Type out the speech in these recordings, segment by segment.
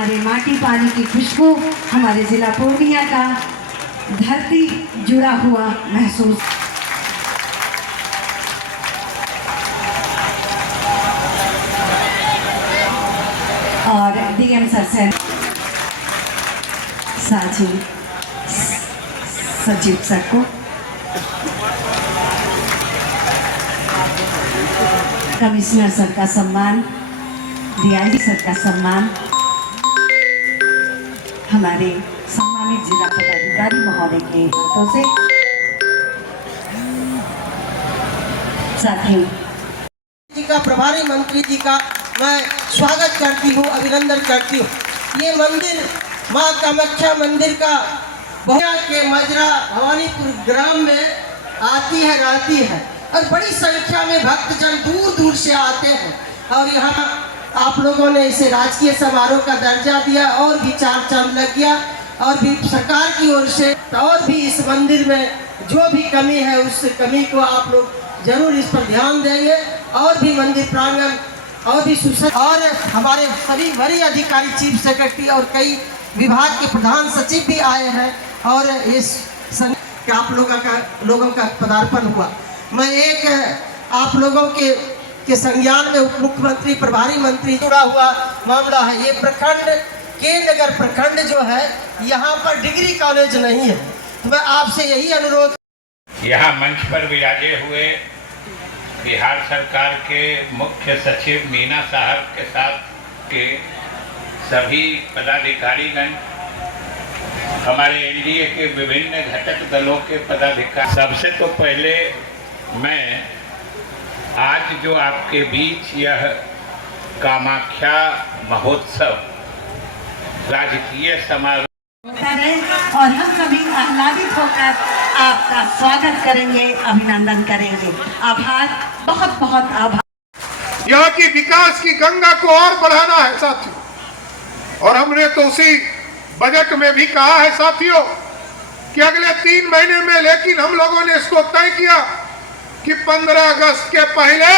हमारे माटी पानी की खुशबू, हमारे जिला पूर्णिया का धरती जुड़ा हुआ महसूस। और डीएम सर से साथ ही सचिव सर को, कमिश्नर सर का सम्मान, डीआईजी सर का सम्मान, हमारे सम्मानित जिला पदाधिकारी महोदय के हाथों से, साथ ही जी का प्रभारी मंत्री जी का मैं स्वागत करती हूँ, अभिनंदन करती हूँ। ये मंदिर माँ कामाख्या मंदिर का बहुया के मजरा भवानीपुर ग्राम में आती है, रहती है और बड़ी संख्या में भक्तजन दूर दूर से आते हैं। और यहाँ आप लोगों ने इसे राजकीय समारोह का दर्जा दिया और भी चार चांद लग गया। और भी सरकार की ओर से और भी इस मंदिर में जो भी कमी है उस कमी को आप लोग जरूर इस पर ध्यान देंगे और भी मंदिर प्रांगण और भी सुसज्जित। और हमारे सभी वरीय अधिकारी, चीफ सेक्रेटरी और कई विभाग के प्रधान सचिव भी आए हैं और इस संघ के आप लोगों का पदार्पण हुआ। मैं एक आप लोगों के संज्ञान में उप मुख्यमंत्री, प्रभारी मंत्री जुड़ा हुआ मामला है। ये प्रखंड के नगर प्रखंड जो है, यहाँ पर डिग्री कॉलेज नहीं है, तो मैं आपसे यही अनुरोध। यहाँ मंच पर विराजे हुए बिहार सरकार के मुख्य सचिव मीना साहब के साथ के सभी पदाधिकारीगण, हमारे एनडीए के विभिन्न घटक दलों के पदाधिकारी, सबसे तो पहले मैं आज जो आपके बीच यह कामाख्या महोत्सव राजकीय समारोह और हम सभी आह्लादित होकर आपका स्वागत करेंगे, अभिनंदन करेंगे। आभार, बहुत बहुत आभार। यहाँ की विकास की गंगा को और बढ़ाना है साथियों, और हमने तो उसी बजट में भी कहा है साथियों कि अगले 3 महीने में, लेकिन हम लोगों ने इसको तय किया कि 15 अगस्त के पहले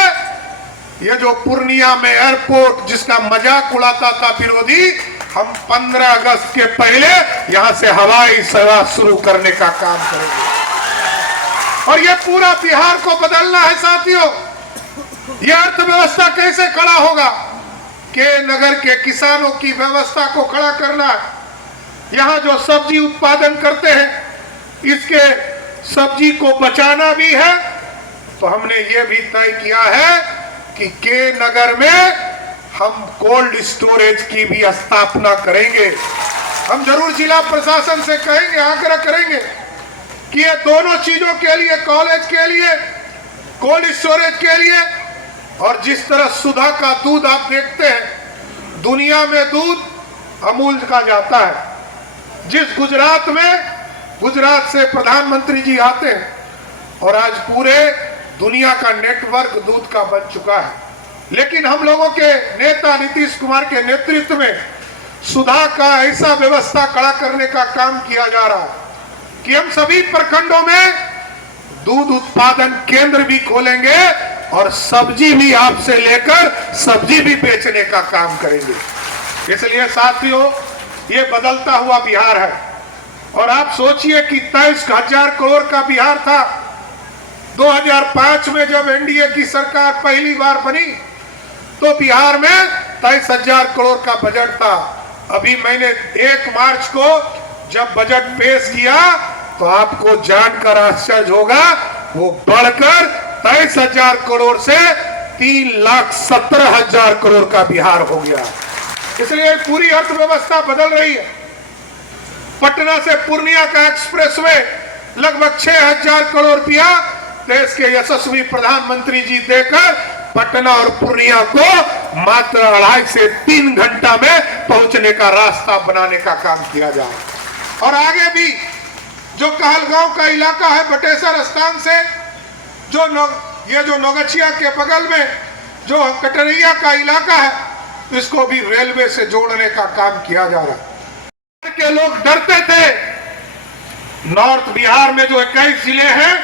ये जो पूर्णिया में एयरपोर्ट जिसका मजाक उड़ाता था विरोधी, हम 15 अगस्त के पहले यहां से हवाई सेवा शुरू करने का काम करेंगे। और ये पूरा बिहार को बदलना है साथियों। ये अर्थव्यवस्था कैसे खड़ा होगा? के नगर के किसानों की व्यवस्था को खड़ा करना है। यहाँ जो सब्जी उत्पादन करते हैं, इसके सब्जी को बचाना भी है। तो हमने ये भी तय किया है कि के नगर में हम कोल्ड स्टोरेज की भी स्थापना करेंगे। हम जरूर जिला प्रशासन से कहेंगे, आग्रह करेंगे कि ये दोनों चीजों के लिए, कॉलेज के लिए, कोल्ड स्टोरेज के लिए, और जिस तरह सुधा का दूध आप देखते हैं, दुनिया में दूध अमूल का जाता है। जिस गुजरात में, गुजरात से प्रधानमंत्री जी आते हैं और आज पूरे दुनिया का नेटवर्क दूध का बन चुका है। लेकिन हम लोगों के नेता नीतीश कुमार के नेतृत्व में सुधा का ऐसा व्यवस्था खड़ा करने का काम किया जा रहा है कि हम सभी प्रखंडों में दूध उत्पादन केंद्र भी खोलेंगे और सब्जी भी आपसे लेकर सब्जी भी बेचने का काम करेंगे। इसलिए साथियों, ये बदलता हुआ बिहार है। और आप सोचिए कि 23,000 करोड़ का बिहार था 2005 में जब एनडीए की सरकार पहली बार बनी, तो बिहार में 23,000 करोड़ का बजट था। अभी मैंने 1 मार्च को जब बजट पेश किया तो आपको जानकर आश्चर्य होगा, वो बढ़कर 23,000 करोड़ से 3,17,000 करोड़ का बिहार हो गया। इसलिए पूरी अर्थव्यवस्था बदल रही है। पटना से पूर्णिया का एक्सप्रेसवे लगभग 6,000 करोड़ रुपया देश के यशस्वी प्रधानमंत्री जी देकर पटना और पूर्णिया को मात्र 2.5 से 3 घंटा में पहुंचने का रास्ता बनाने का काम किया जाए। और आगे भी जो कहलगांव का इलाका है, बटेश्वर स्थान से ये जो नौगछिया के बगल में जो कटरिया का इलाका है, इसको भी रेलवे से जोड़ने का काम किया जा रहा है। के लोग डरते थे, नॉर्थ बिहार में जो 21 जिले हैं,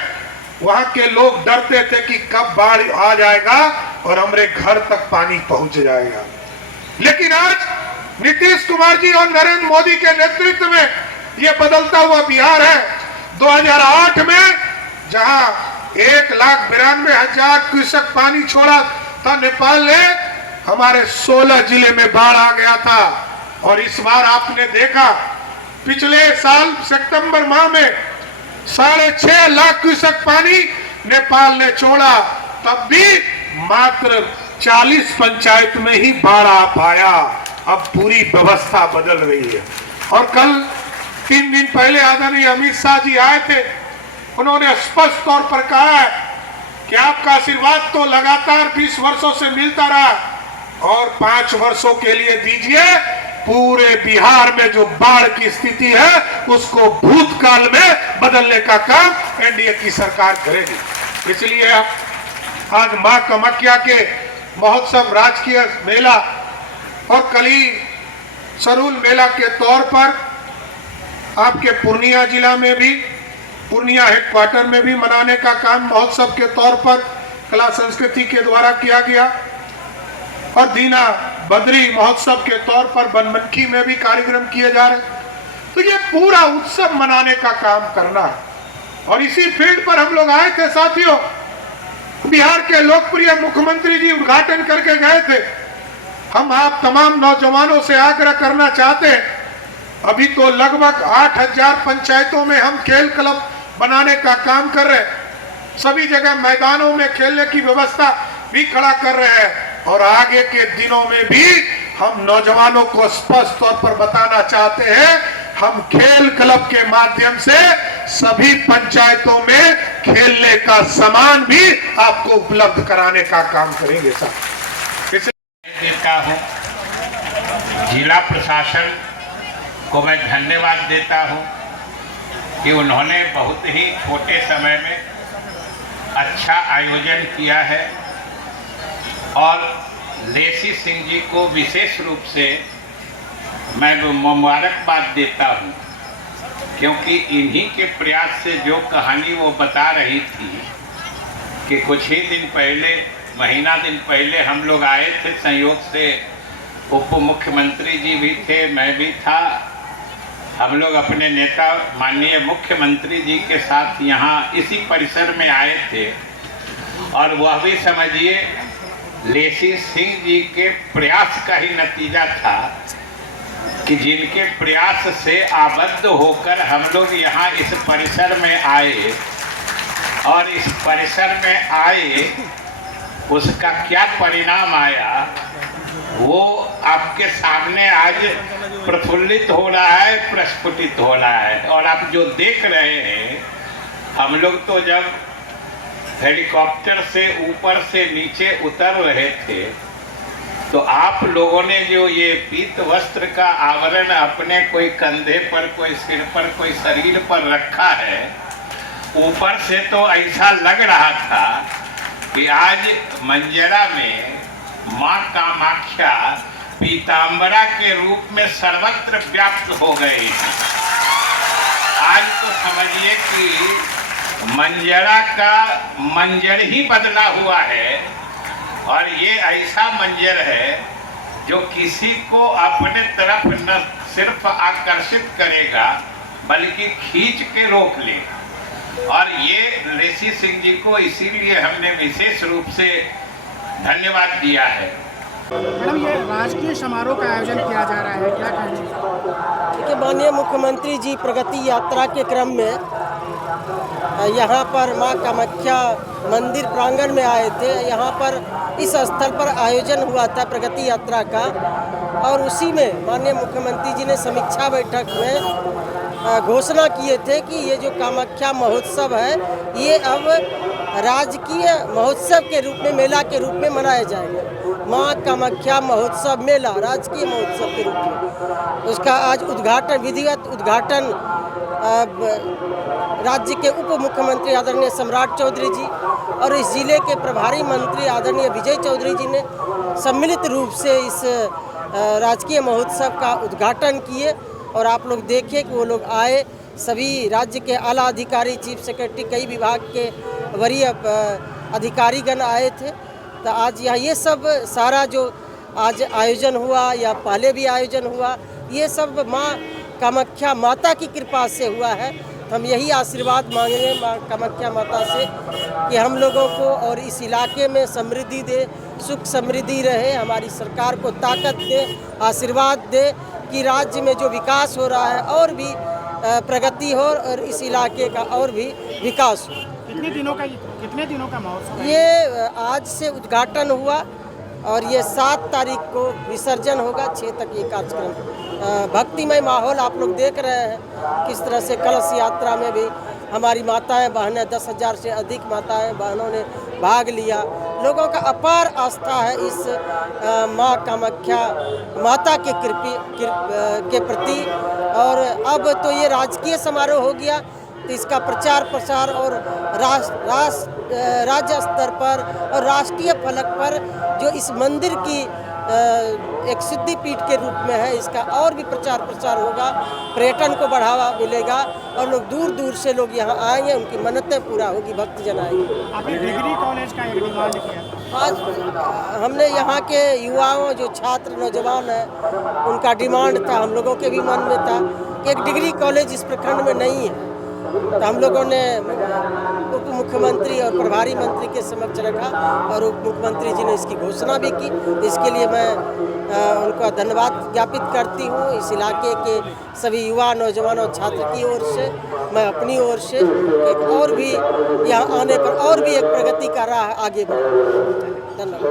वहां के लोग डरते थे कि कब बाढ़ आ जाएगा और हमारे घर तक पानी पहुंच जाएगा। लेकिन आज नीतीश कुमार जी और नरेंद्र मोदी के नेतृत्व में ये बदलता हुआ बिहार है। 2008 में जहां 1,92,000 क्यूसेक पानी छोड़ा था नेपाल ने, हमारे 16 जिले में बाढ़ आ गया था। और इस बार आपने देखा पिछले साल सितंबर माह में 6.5 लाख क्यूसेक पानी नेपाल ने छोड़ा, तब भी मात्र 40 पंचायत में ही बाढ़ आ पाया। अब पूरी व्यवस्था बदल रही है। और कल 3 दिन पहले आदरणीय अमित शाह जी आए थे, उन्होंने स्पष्ट तौर पर कहा है कि आपका आशीर्वाद तो लगातार 20 वर्षों से मिलता रहा और 5 वर्षों के लिए दीजिए। पूरे बिहार में जो बाढ़ की स्थिति है उसको भूतकाल में बदलने का काम एनडीए की सरकार करेगी। इसलिए आज मां कामाख्या के महोत्सव राजकीय मेला और कली सरूल मेला के तौर पर आपके पूर्णिया जिला में भी, पूर्णिया हेडक्वार्टर में भी मनाने का काम महोत्सव के तौर पर कला संस्कृति के द्वारा किया गया और दीना बद्री महोत्सव के तौर पर बनमनखी में भी कार्यक्रम किए जा रहे। तो ये पूरा उत्सव मनाने का काम करना है। और इसी फील्ड पर हम लोग आए थे साथियों। बिहार के लोकप्रिय मुख्यमंत्री जी उद्घाटन करके गए थे। हम आप तमाम नौजवानों से आग्रह करना चाहते हैं, अभी तो लगभग 8,000 पंचायतों में हम खेल क्लब बनाने का काम कर रहे हैं। सभी जगह मैदानों में खेलने की व्यवस्था भी खड़ा कर रहे हैं। और आगे के दिनों में भी हम नौजवानों को स्पष्ट तौर पर बताना चाहते हैं, हम खेल क्लब के माध्यम से सभी पंचायतों में खेलने का सामान भी आपको उपलब्ध कराने का काम करेंगे साहब। देता हूँ जिला प्रशासन को मैं धन्यवाद देता हूँ कि उन्होंने बहुत ही छोटे समय में अच्छा आयोजन किया है। और लेसी सिंह जी को विशेष रूप से मैं मुबारकबाद देता हूँ, क्योंकि इन्हीं के प्रयास से जो कहानी वो बता रही थी कि कुछ ही दिन पहले, महीना दिन पहले हम लोग आए थे संयोग से, उप मुख्यमंत्री जी भी थे, मैं भी था। हम लोग अपने नेता माननीय मुख्यमंत्री जी के साथ यहाँ इसी परिसर में आए थे। और वह भी समझिए लेसी सिंह जी के प्रयास का ही नतीजा था कि जिनके प्रयास से आबद्ध होकर हम लोग यहाँ इस परिसर में आए। और इस परिसर में आए, उसका क्या परिणाम आया वो आपके सामने आज प्रफुल्लित हो रहा है, प्रस्फुटित हो रहा है। और आप जो देख रहे हैं, हम लोग तो जब हेलीकॉप्टर से ऊपर से नीचे उतर रहे थे तो आप लोगों ने जो ये पीत वस्त्र का आवरण अपने कोई कंधे पर, कोई सिर पर, कोई शरीर पर रखा है, ऊपर से तो ऐसा लग रहा था कि आज मंजरा में माँ कामाख्या पीताम्बरा के रूप में सर्वत्र व्याप्त हो गई। आज तो समझिए कि मंजरा का मंजर ही बदला हुआ है। और ये ऐसा मंजर है जो किसी को अपने तरफ न सिर्फ आकर्षित करेगा बल्कि खींच के रोक लेगा। और ये लेसी सिंह जी को इसीलिए हमने विशेष रूप से धन्यवाद दिया है। मैडम, ये राजकीय समारोह का आयोजन किया जा रहा है, क्या कहेंगे? देखिए, माननीय मुख्यमंत्री जी प्रगति यात्रा के क्रम में यहाँ पर माँ कामाख्या मंदिर प्रांगण में आए थे। यहाँ पर इस स्थल पर आयोजन हुआ था प्रगति यात्रा का, और उसी में माननीय मुख्यमंत्री जी ने समीक्षा बैठक में घोषणा किए थे कि ये जो कामाख्या महोत्सव है ये अब राजकीय महोत्सव के रूप में, मेला के रूप में मनाया जाएगा। माँ कामाख्या महोत्सव मेला राजकीय महोत्सव के रूप में, उसका आज उद्घाटन, विधिवत उद्घाटन राज्य के उप मुख्यमंत्री आदरणीय सम्राट चौधरी जी और इस जिले के प्रभारी मंत्री आदरणीय विजय चौधरी जी ने सम्मिलित रूप से इस राजकीय महोत्सव का उद्घाटन किए। और आप लोग देखिए कि वो लोग आए, सभी राज्य के आला अधिकारी, चीफ सेक्रेटरी, कई विभाग के वरीय अधिकारीगण आए थे। तो आज यहाँ ये सब सारा जो आज आयोजन हुआ या पहले भी आयोजन हुआ, ये सब माँ कामाख्या माता की कृपा से हुआ है। हम यही आशीर्वाद मांगेंगे माँ कामाख्या माता से कि हम लोगों को और इस इलाके में समृद्धि दे, सुख समृद्धि रहे, हमारी सरकार को ताकत दे, आशीर्वाद दे कि राज्य में जो विकास हो रहा है और भी प्रगति हो और इस इलाके का और भी विकास हो। कितने दिनों का महोत्सव है? ये आज से उद्घाटन हुआ और ये 7 तारीख को विसर्जन होगा। 6 तक ये कार्यक्रम भक्तिमय माहौल आप लोग देख रहे हैं किस तरह से कलश यात्रा में भी हमारी माताएं बहनें 10,000 से अधिक माताएं बहनों ने भाग लिया। लोगों का अपार आस्था है इस माँ कामाख्या माता के प्रति। और अब तो ये राजकीय समारोह हो गया, तो इसका प्रचार प्रसार और राज्य स्तर पर और राष्ट्रीय फलक पर जो इस मंदिर की एक सिद्धि पीठ के रूप में है, इसका और भी प्रचार प्रसार होगा, पर्यटन को बढ़ावा मिलेगा और लोग दूर दूर से लोग यहाँ आएंगे, उनकी मन्नतें पूरा होगी, भक्तजन आएंगे। आपने डिग्री कॉलेज का एक डिमांड किया? आज हमने यहाँ के युवाओं जो छात्र नौजवान हैं उनका डिमांड था, हम लोगों के भी मन में था कि एक डिग्री कॉलेज इस प्रखंड में नहीं है, तो हम लोगों ने उप मुख्यमंत्री और प्रभारी मंत्री के समक्ष रखा और उप मुख्यमंत्री जी ने इसकी घोषणा भी की। इसके लिए मैं उनका धन्यवाद ज्ञापित करती हूँ। इस इलाके के सभी युवा नौजवान और छात्र की ओर से, मैं अपनी ओर से एक और भी यहाँ आने पर और भी एक प्रगति का राह आगे बढ़े। धन्यवाद।